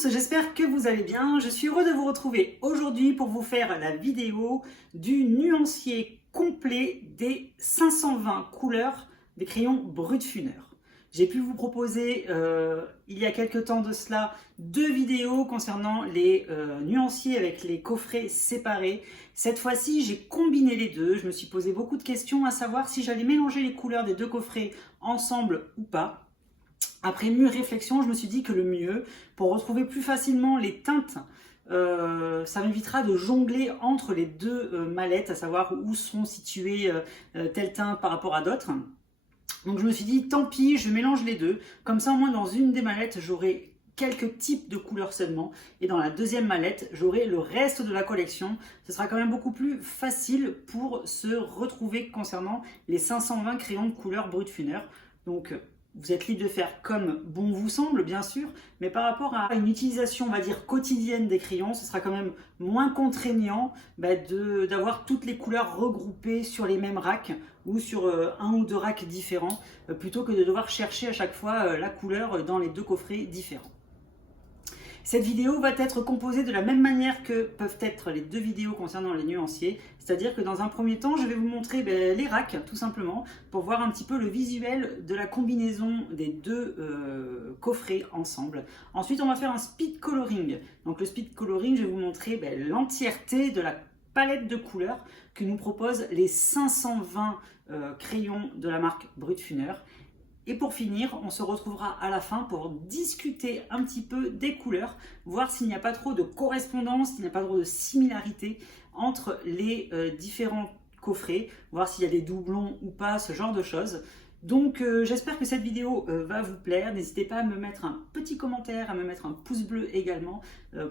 tous, j'espère que vous allez bien. Je suis heureux de vous retrouver aujourd'hui pour vous faire la vidéo du nuancier complet des 520 couleurs des crayons Brutfuner. J'ai pu vous proposer il y a quelques temps de cela 2 vidéos concernant les nuanciers avec les coffrets séparés. Cette fois-ci, j'ai combiné les deux. Je me suis posé beaucoup de questions à savoir si j'allais mélanger les couleurs des 2 coffrets ensemble ou pas. Après mûre réflexion, je me suis dit que le mieux, pour retrouver plus facilement les teintes, ça m'évitera de jongler entre les 2 mallettes, à savoir où sont situées telle teinte par rapport à d'autres. Donc je me suis dit, tant pis, je mélange les deux. Comme ça, au moins dans une des mallettes, j'aurai quelques types de couleurs seulement. Et dans la deuxième mallette, j'aurai le reste de la collection. Ce sera quand même beaucoup plus facile pour se retrouver concernant les 520 crayons de couleur Brutfuner. Donc vous êtes libre de faire comme bon vous semble, bien sûr, mais par rapport à une utilisation, on va dire, quotidienne des crayons, ce sera quand même moins contraignant d'avoir toutes les couleurs regroupées sur les mêmes racks ou sur un ou 2 racks différents, plutôt que de devoir chercher à chaque fois la couleur dans les 2 coffrets différents. Cette vidéo va être composée de la même manière que peuvent être les 2 vidéos concernant les nuanciers, c'est-à-dire que dans un premier temps, je vais vous montrer les racks, tout simplement, pour voir un petit peu le visuel de la combinaison des 2 coffrets ensemble. Ensuite, on va faire un speed coloring. Donc le speed coloring, je vais vous montrer l'entièreté de la palette de couleurs que nous proposent les 520 crayons de la marque Brutfuner. Et pour finir, on se retrouvera à la fin pour discuter un petit peu des couleurs, voir s'il n'y a pas trop de correspondance, s'il n'y a pas trop de similarité entre les différents coffrets, voir s'il y a des doublons ou pas, ce genre de choses. Donc j'espère que cette vidéo va vous plaire. N'hésitez pas à me mettre un petit commentaire, à me mettre un pouce bleu également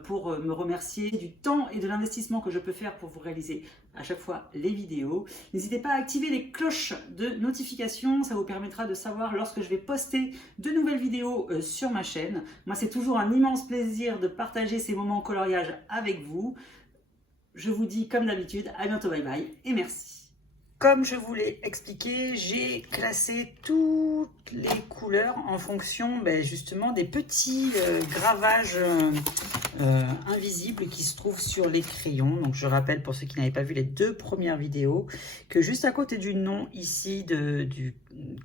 pour me remercier du temps et de l'investissement que je peux faire pour vous réaliser à chaque fois les vidéos. N'hésitez pas à activer les cloches de notification, ça vous permettra de savoir lorsque je vais poster de nouvelles vidéos sur ma chaîne. Moi, c'est toujours un immense plaisir de partager ces moments coloriage avec vous. Je vous dis comme d'habitude, à bientôt, bye bye et merci. Comme je vous l'ai expliqué, j'ai classé toutes les couleurs en fonction justement des petits gravages invisibles qui se trouvent sur les crayons. Donc je rappelle pour ceux qui n'avaient pas vu les 2 premières vidéos que juste à côté du nom ici du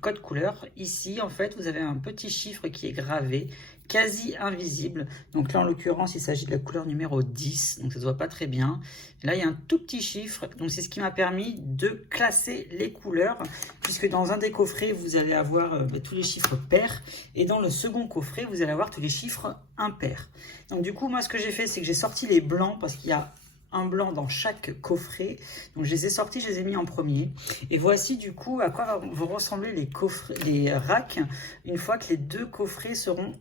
code couleur, ici en fait vous avez un petit chiffre qui est gravé, quasi invisible. Donc là en l'occurrence il s'agit de la couleur numéro 10, donc ça se voit pas très bien. Là il y a un tout petit chiffre, donc c'est ce qui m'a permis de classer les couleurs, puisque dans un des coffrets vous allez avoir tous les chiffres pairs, et dans le second coffret vous allez avoir tous les chiffres impairs. Donc du coup moi ce que j'ai fait, c'est que j'ai sorti les blancs, parce qu'il y a un blanc dans chaque coffret, donc je les ai sortis, je les ai mis en premier. Et voici du coup à quoi vont ressembler les racks une fois que les 2 coffrets seront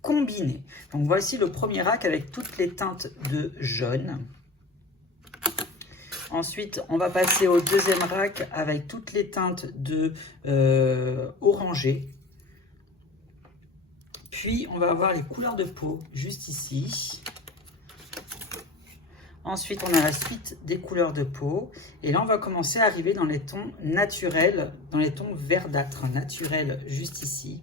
combinés. Donc voici le premier rack avec toutes les teintes de jaune. Ensuite, on va passer au deuxième rack avec toutes les teintes de orangé. Puis, on va avoir les couleurs de peau juste ici. Ensuite, on a la suite des couleurs de peau. Et là, on va commencer à arriver dans les tons naturels, dans les tons verdâtres naturels juste ici.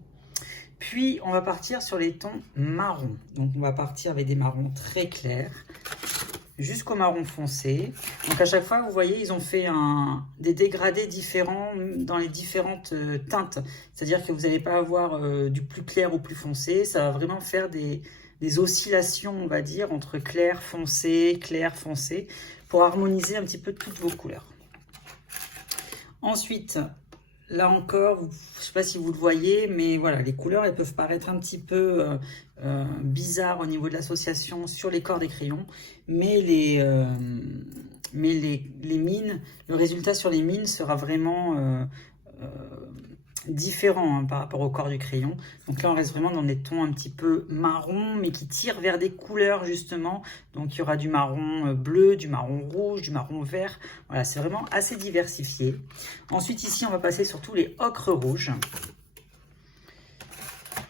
Puis, on va partir sur les tons marron. Donc, on va partir avec des marrons très clairs jusqu'au marron foncé. Donc, à chaque fois, vous voyez, ils ont fait des dégradés différents dans les différentes teintes. C'est-à-dire que vous n'allez pas avoir du plus clair au plus foncé. Ça va vraiment faire des oscillations, on va dire, entre clair, foncé, pour harmoniser un petit peu toutes vos couleurs. Ensuite, là encore, je ne sais pas si vous le voyez, mais voilà, les couleurs, elles peuvent paraître un petit peu bizarres au niveau de l'association sur les corps des crayons, mais les mines, le résultat sur les mines sera vraiment différent par rapport au corps du crayon. Donc là on reste vraiment dans des tons un petit peu marron, mais qui tirent vers des couleurs justement. Donc il y aura du marron bleu, du marron rouge, du marron vert. Voilà, c'est vraiment assez diversifié. Ensuite ici on va passer sur tous les ocres rouges,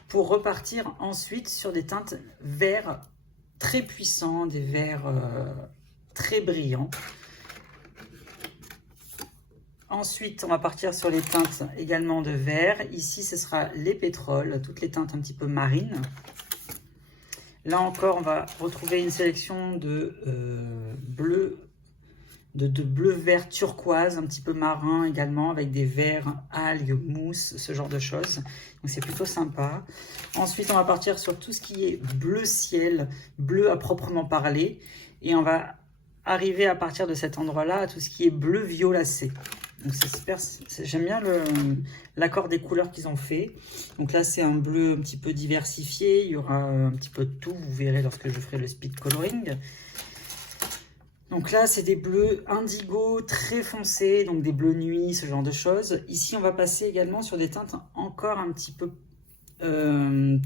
pour repartir ensuite sur des teintes verts très puissants, des verts très brillants. Ensuite, on va partir sur les teintes également de vert. Ici, ce sera les pétroles, toutes les teintes un petit peu marines. Là encore, on va retrouver une sélection de bleu, de bleu vert turquoise, un petit peu marin également, avec des verts, algues, mousse, ce genre de choses. Donc c'est plutôt sympa. Ensuite, on va partir sur tout ce qui est bleu ciel, bleu à proprement parler. Et on va arriver à partir de cet endroit-là à tout ce qui est bleu violacé. Donc c'est super, j'aime bien l'accord des couleurs qu'ils ont fait. Donc là c'est un bleu un petit peu diversifié, il y aura un petit peu de tout, vous verrez lorsque je ferai le speed coloring. Donc là c'est des bleus indigo très foncés, donc des bleus nuit, ce genre de choses. Ici on va passer également sur des teintes encore un petit peu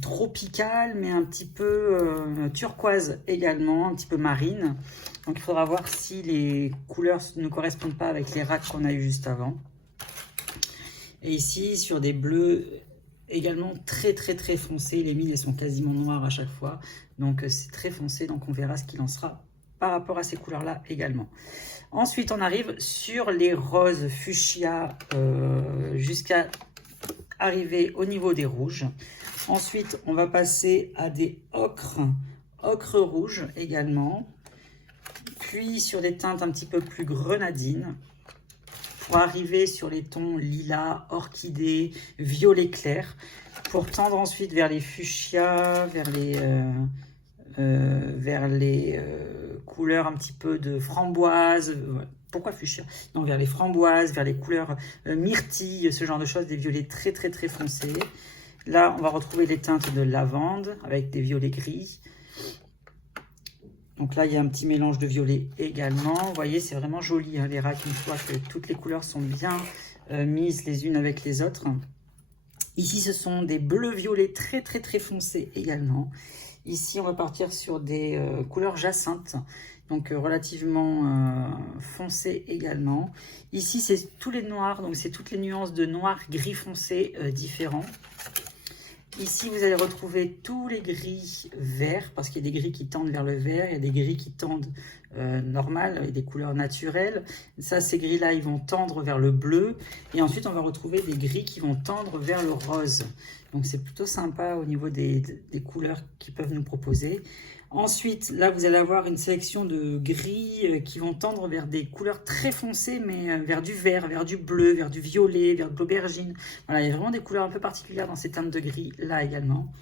tropicales, mais un petit peu turquoise également, un petit peu marine. Donc il faudra voir si les couleurs ne correspondent pas avec les racks qu'on a eu juste avant. Et ici sur des bleus également très foncés, les mille elles sont quasiment noires à chaque fois. Donc c'est très foncé, donc on verra ce qu'il en sera par rapport à ces couleurs là également. Ensuite on arrive sur les roses fuchsia jusqu'à arriver au niveau des rouges. Ensuite on va passer à des ocres rouges également, puis sur des teintes un petit peu plus grenadines pour arriver sur les tons lilas, orchidée, violet clair, pour tendre ensuite vers les fuchsias, vers les couleurs un petit peu de framboise. Pourquoi fuchsia? Non, vers les framboises, vers les couleurs myrtille, ce genre de choses, des violets très foncés. Là, on va retrouver les teintes de lavande avec des violets gris. Donc là, il y a un petit mélange de violet également. Vous voyez, c'est vraiment joli, hein, les racks, une fois que toutes les couleurs sont bien mises les unes avec les autres. Ici, ce sont des bleus-violets très foncés également. Ici, on va partir sur des couleurs jacinthes, donc relativement foncées également. Ici, c'est tous les noirs, donc c'est toutes les nuances de noir, gris foncé différents. Ici, vous allez retrouver tous les gris verts, parce qu'il y a des gris qui tendent vers le vert, il y a des gris qui tendent normal, avec des couleurs naturelles. Ça, ces gris-là, ils vont tendre vers le bleu. Et ensuite, on va retrouver des gris qui vont tendre vers le rose. Donc, c'est plutôt sympa au niveau des couleurs qu'ils peuvent nous proposer. Ensuite, là, vous allez avoir une sélection de gris qui vont tendre vers des couleurs très foncées, mais vers du vert, vers du bleu, vers du violet, vers de l'aubergine. Voilà, il y a vraiment des couleurs un peu particulières dans ces teintes de gris là également.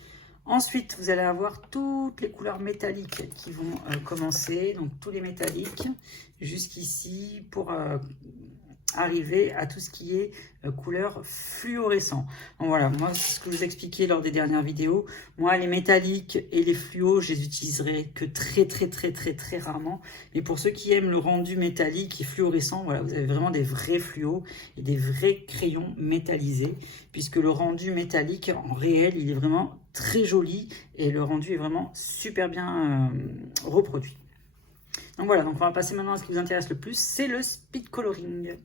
Ensuite, vous allez avoir toutes les couleurs métalliques qui vont commencer, donc tous les métalliques jusqu'ici pour arriver à tout ce qui est couleur fluorescent. Donc voilà, moi c'est ce que je vous expliquais lors des dernières vidéos. Moi les métalliques et les fluos, je les utiliserai que très rarement. Mais pour ceux qui aiment le rendu métallique et fluorescent, voilà, vous avez vraiment des vrais fluos et des vrais crayons métallisés, puisque le rendu métallique en réel, il est vraiment très joli et le rendu est vraiment super bien reproduit. Donc voilà, donc on va passer maintenant à ce qui vous intéresse le plus, c'est le speed coloring.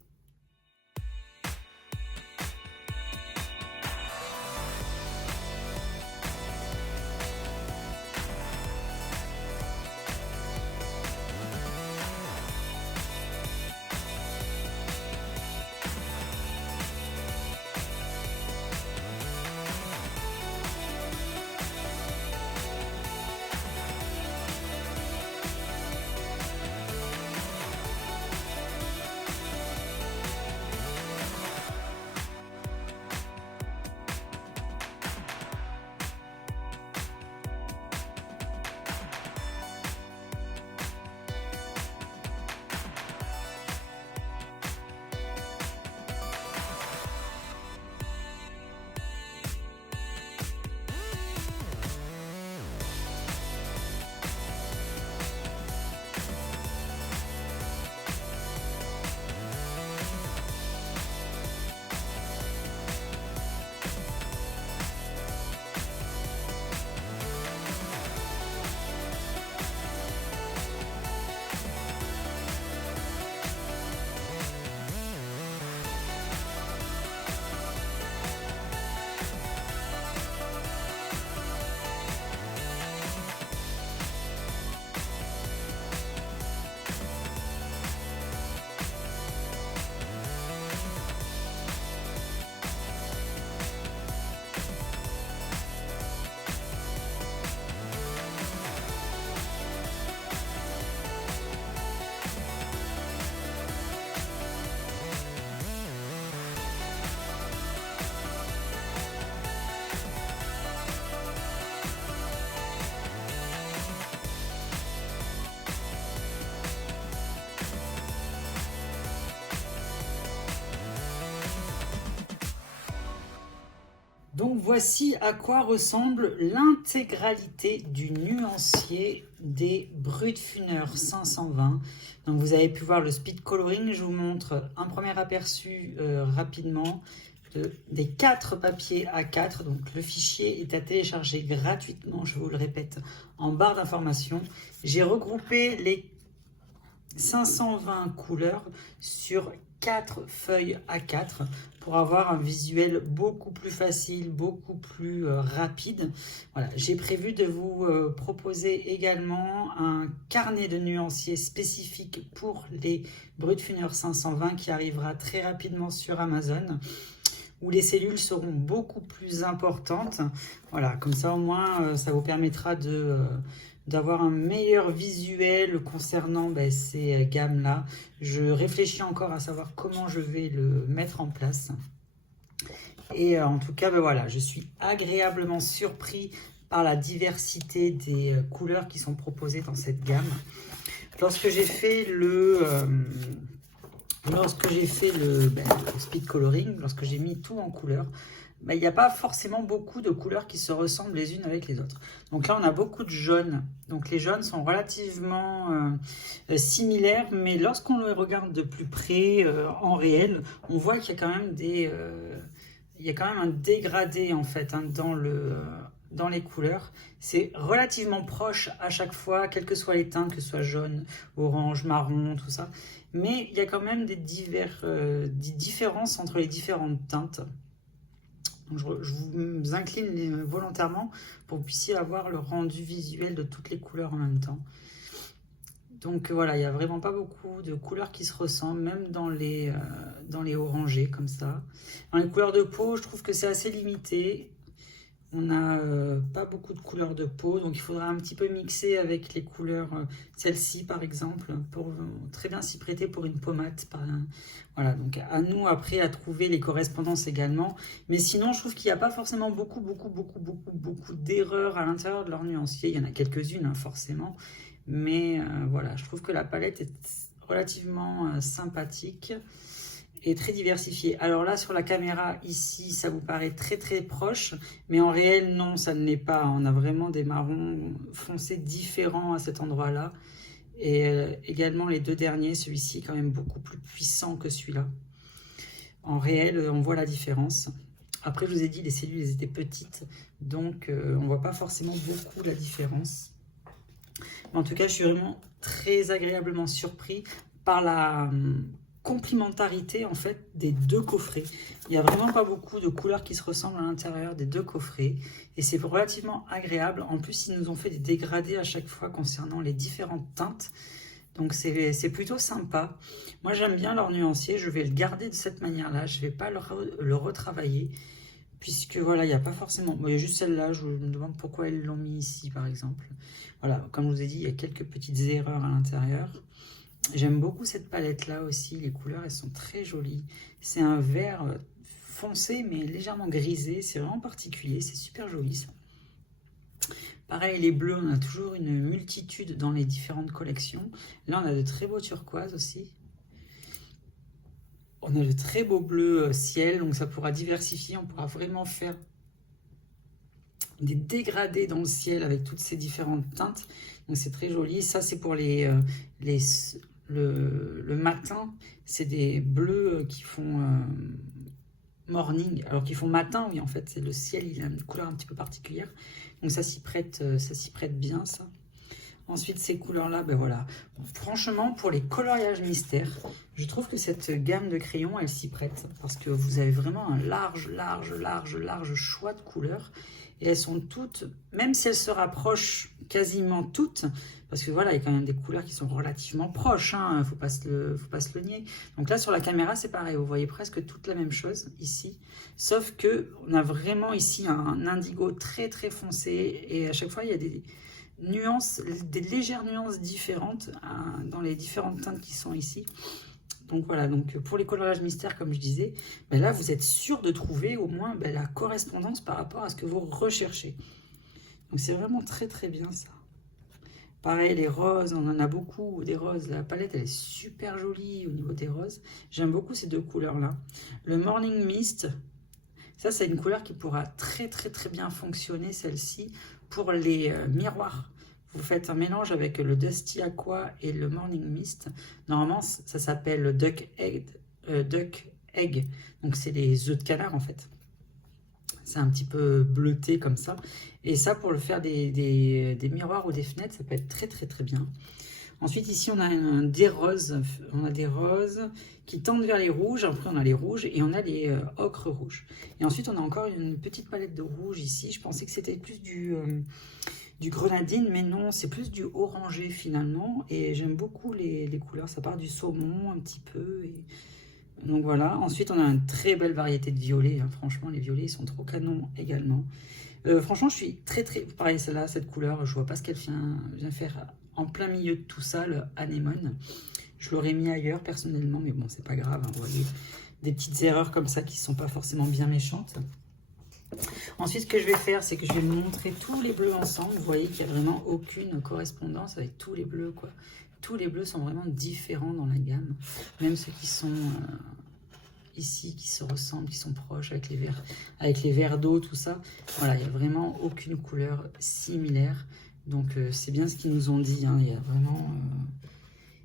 Donc voici à quoi ressemble l'intégralité du nuancier des Brutfuner 520. Donc vous avez pu voir le speed coloring, je vous montre un premier aperçu rapidement des 4 papiers A4. Donc le fichier est à télécharger gratuitement, je vous le répète, en barre d'information. J'ai regroupé les 520 couleurs sur 4 feuilles A4 pour avoir un visuel beaucoup plus facile, beaucoup plus rapide. Voilà, j'ai prévu de vous proposer également un carnet de nuanciers spécifique pour les Brutfuner 520 qui arrivera très rapidement sur Amazon, où les cellules seront beaucoup plus importantes. Voilà, comme ça au moins ça vous permettra d'avoir un meilleur visuel concernant ces gammes-là. Je réfléchis encore à savoir comment je vais le mettre en place. Et en tout cas, voilà, je suis agréablement surpris par la diversité des couleurs qui sont proposées dans cette gamme. Lorsque j'ai fait le speed coloring, lorsque j'ai mis tout en couleur, il n'y a pas forcément beaucoup de couleurs qui se ressemblent les unes avec les autres. Donc là, on a beaucoup de jaunes. Donc les jaunes sont relativement similaires, mais lorsqu'on les regarde de plus près, en réel, on voit qu'il y a quand même un dégradé en fait dans les couleurs. C'est relativement proche à chaque fois, quelles que soient les teintes, que ce soit jaune, orange, marron, tout ça. Mais il y a quand même des différences entre les différentes teintes. Donc je vous incline volontairement pour que vous puissiez avoir le rendu visuel de toutes les couleurs en même temps. Donc voilà, il n'y a vraiment pas beaucoup de couleurs qui se ressemblent, même dans les orangés comme ça. Dans les couleurs de peau, je trouve que c'est assez limité. On n'a pas beaucoup de couleurs de peau, donc il faudra un petit peu mixer avec les couleurs, celle-ci par exemple, pour très bien s'y prêter pour une pommade. Voilà, donc à nous après à trouver les correspondances également. Mais sinon, je trouve qu'il n'y a pas forcément beaucoup d'erreurs à l'intérieur de leur nuancier. Il y en a quelques-unes, hein, forcément. Mais voilà, je trouve que la palette est relativement sympathique et très diversifié. Alors là, sur la caméra, ici, ça vous paraît très proche, mais en réel, non, ça ne l'est pas. On a vraiment des marrons foncés différents à cet endroit-là. Et également les deux derniers, celui-ci est quand même beaucoup plus puissant que celui-là. En réel, on voit la différence. Après, je vous ai dit, les cellules elles étaient petites, donc on ne voit pas forcément beaucoup la différence. Mais en tout cas, je suis vraiment très agréablement surpris par la complémentarité en fait des deux coffrets. Il n'y a vraiment pas beaucoup de couleurs qui se ressemblent à l'intérieur des deux coffrets et c'est relativement agréable. En plus, ils nous ont fait des dégradés à chaque fois concernant les différentes teintes. Donc c'est plutôt sympa. Moi j'aime bien leur nuancier, je vais le garder de cette manière-là, je ne vais pas le retravailler. Puisque voilà, il n'y a pas forcément... Bon, il y a juste celle-là, je me demande pourquoi ils l'ont mis ici par exemple. Voilà, comme je vous ai dit, il y a quelques petites erreurs à l'intérieur. J'aime beaucoup cette palette-là aussi, les couleurs, elles sont très jolies. C'est un vert foncé, mais légèrement grisé, c'est vraiment particulier, c'est super joli ça. Pareil, les bleus, on a toujours une multitude dans les différentes collections. Là, on a de très beaux turquoises aussi. On a de très beaux bleus ciel, donc ça pourra diversifier, on pourra vraiment faire des dégradés dans le ciel avec toutes ces différentes teintes. Donc c'est très joli. Ça, c'est pour le matin, c'est des bleus qui font morning, alors qu'ils font matin, oui, en fait, c'est le ciel, il a une couleur un petit peu particulière. Donc ça s'y prête bien, ça. Ensuite, ces couleurs-là, voilà. Bon, franchement, pour les coloriages mystères, je trouve que cette gamme de crayons, elle s'y prête. Parce que vous avez vraiment un large choix de couleurs. Et elles sont toutes, même si elles se rapprochent quasiment toutes, parce que voilà, il y a quand même des couleurs qui sont relativement proches, hein, faut pas se le nier. Donc là, sur la caméra, c'est pareil, vous voyez presque toute la même chose ici. Sauf que on a vraiment ici un indigo très foncé. Et à chaque fois, il y a des nuances, des légères nuances différentes dans les différentes teintes qui sont ici. Donc voilà, donc pour les coloriages mystères, comme je disais, là vous êtes sûr de trouver au moins la correspondance par rapport à ce que vous recherchez. Donc c'est vraiment très bien ça. Pareil, les roses, on en a beaucoup, des roses. La palette, elle est super jolie au niveau des roses. J'aime beaucoup ces deux couleurs-là. Le Morning Mist, Ça, c'est une couleur qui pourra très bien fonctionner, celle-ci, pour les miroirs. Vous faites un mélange avec le Dusty Aqua et le Morning Mist. Normalement, ça s'appelle Duck Egg. Donc, c'est les œufs de canard, en fait. C'est un petit peu bleuté comme ça. Et ça, pour le faire des miroirs ou des fenêtres, ça peut être très bien. Ensuite, ici, on a des roses. On a des roses qui tendent vers les rouges. Après, on a les rouges et on a les ocres rouges. Et ensuite, on a encore une petite palette de rouge ici. Je pensais que c'était plus du grenadine, mais non, c'est plus du orangé finalement. Et j'aime beaucoup les couleurs. Ça part du saumon un petit peu. Donc voilà. Ensuite, on a une très belle variété de violets. Hein. Franchement, les violets, ils sont trop canons également. Franchement, je suis très... Pareil, celle-là, cette couleur, je vois pas ce qu'elle vient faire en plein milieu de tout ça, le anémone. Je l'aurais mis ailleurs, personnellement, mais bon, c'est pas grave. Hein, vous voyez, des petites erreurs comme ça qui sont pas forcément bien méchantes. Ensuite, ce que je vais faire, c'est que je vais vous montrer tous les bleus ensemble. Vous voyez qu'il n'y a vraiment aucune correspondance avec tous les bleus, quoi. Tous les bleus sont vraiment différents dans la gamme. Même ceux qui sont... ici, qui se ressemblent, qui sont proches avec les verres d'eau, tout ça. Voilà, il n'y a vraiment aucune couleur similaire. Donc, c'est bien ce qu'ils nous ont dit. Hein.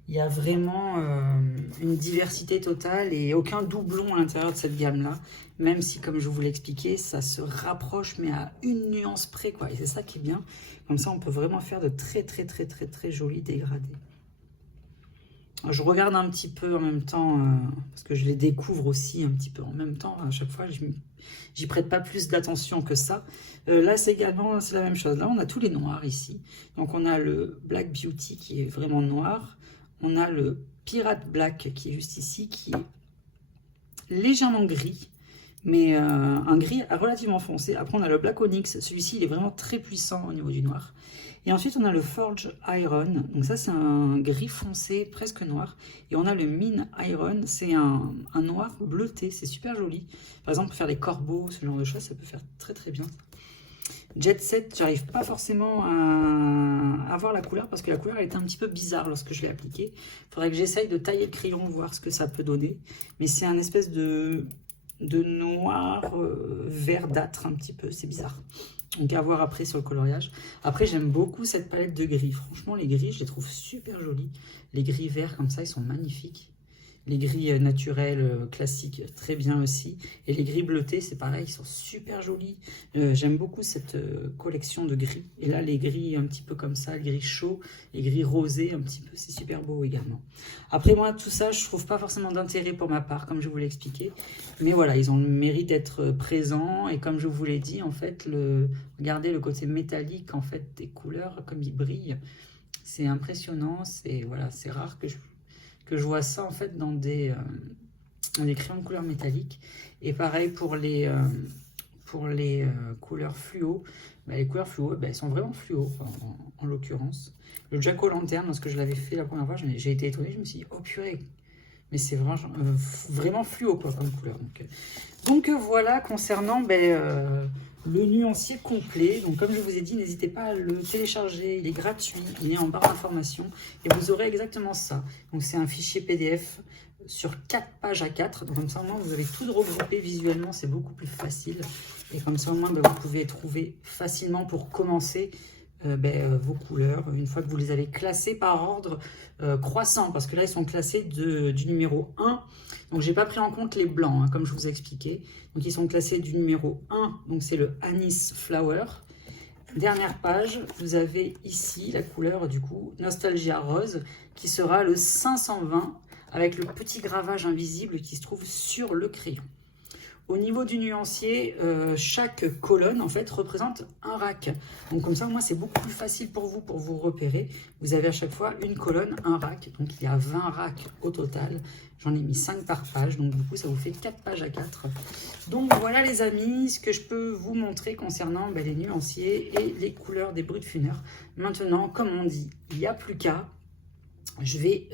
Il y a vraiment une diversité totale et aucun doublon à l'intérieur de cette gamme-là. Même si, comme je vous l'ai expliqué, ça se rapproche, mais à une nuance près, quoi. Et c'est ça qui est bien. Comme ça, on peut vraiment faire de très jolis dégradés. Je regarde un petit peu en même temps, parce que je les découvre aussi un petit peu en même temps. À chaque fois, j'y prête pas plus d'attention que ça. Là, c'est la même chose. Là, on a tous les noirs ici. Donc, on a le Black Beauty qui est vraiment noir. On a le Pirate Black qui est juste ici, qui est légèrement gris, mais un gris relativement foncé. Après, on a le Black Onyx. Celui-ci, il est vraiment très puissant au niveau du noir. Et ensuite, on a le Forge Iron. Donc ça, c'est un gris foncé, presque noir. Et on a le Mine Iron. C'est un noir bleuté. C'est super joli. Par exemple, pour faire des corbeaux, ce genre de choses, ça peut faire très bien. Jet Set, j'arrive pas forcément à voir la couleur parce que la couleur elle était un petit peu bizarre lorsque je l'ai appliquée. Il faudrait que j'essaye de tailler le crayon, voir ce que ça peut donner. Mais c'est un espèce de noir verdâtre un petit peu. C'est bizarre. Donc à voir après sur le coloriage. Après j'aime beaucoup cette palette de gris. Franchement les gris je les trouve super jolis. Les gris verts comme ça ils sont magnifiques. Les gris naturels classiques très bien aussi. Et les gris bleutés c'est pareil, ils sont super jolis. J'aime beaucoup cette collection de gris. Et là les gris un petit peu comme ça, les gris chauds, les gris rosés un petit peu, c'est super beau également. Après moi tout ça je trouve pas forcément d'intérêt pour ma part comme je vous l'ai expliqué. Mais voilà, ils ont le mérite d'être présents. Et comme je vous l'ai dit en fait, regardez le côté métallique en fait des couleurs comme ils brillent. C'est impressionnant, c'est rare que je vois ça en fait dans des crayons de couleur métallique. Et pareil pour les couleurs fluo. Les couleurs fluo, elles sont vraiment fluo en l'occurrence. Le Jack-o'-lanterne, lorsque je l'avais fait la première fois, j'ai été étonné, je me suis dit, oh purée, mais c'est vraiment fluo quoi, comme couleur. Donc voilà, concernant le nuancier complet. Donc comme je vous ai dit, n'hésitez pas à le télécharger, il est gratuit, il est en barre d'informations et vous aurez exactement ça. Donc c'est un fichier PDF sur 4 pages à 4. Donc comme ça au moins vous avez tout regroupé visuellement, c'est beaucoup plus facile. Et comme ça au moins vous pouvez trouver facilement pour commencer vos couleurs, une fois que vous les avez classées par ordre croissant, parce que là ils sont classés du numéro 1, donc j'ai pas pris en compte les blancs, hein, comme je vous ai expliqué, donc ils sont classés du numéro 1, donc c'est le Anis Flower. Dernière page, vous avez ici la couleur du coup Nostalgia Rose, qui sera le 520, avec le petit gravage invisible qui se trouve sur le crayon. Au niveau du nuancier, chaque colonne en fait représente un rack. Donc comme ça, moi c'est beaucoup plus facile pour vous repérer. Vous avez à chaque fois une colonne, un rack. Donc il y a 20 racks au total. J'en ai mis 5 par page. Donc du coup, ça vous fait 4 pages à 4. Donc voilà les amis, ce que je peux vous montrer concernant les nuanciers et les couleurs des Brutfuner. Maintenant, comme on dit, il n'y a plus qu'à. Je vais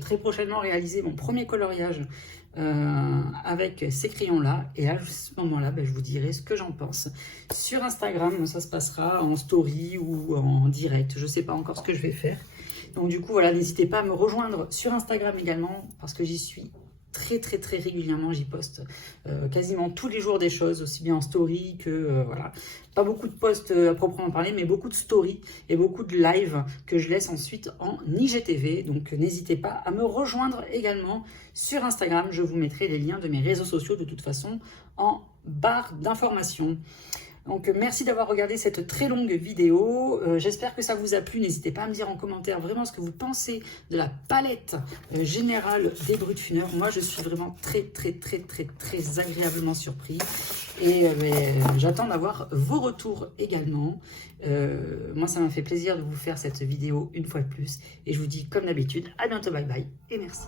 très prochainement réaliser mon premier coloriage avec ces crayons là, et à ce moment là je vous dirai ce que j'en pense sur Instagram. Ça se passera en story ou en direct, je sais pas encore ce que je vais faire. Donc du coup voilà, n'hésitez pas à me rejoindre sur Instagram également parce que j'y suis très régulièrement, j'y poste quasiment tous les jours des choses, aussi bien en story que voilà. Pas beaucoup de posts à proprement parler, mais beaucoup de stories et beaucoup de live que je laisse ensuite en IGTV. Donc n'hésitez pas à me rejoindre également sur Instagram. Je vous mettrai les liens de mes réseaux sociaux de toute façon en barre d'informations. Donc merci d'avoir regardé cette très longue vidéo, j'espère que ça vous a plu, n'hésitez pas à me dire en commentaire vraiment ce que vous pensez de la palette générale des Brutfuners. Moi je suis vraiment très agréablement surpris et j'attends d'avoir vos retours également. Moi ça m'a fait plaisir de vous faire cette vidéo une fois de plus et je vous dis comme d'habitude à bientôt, bye bye et merci.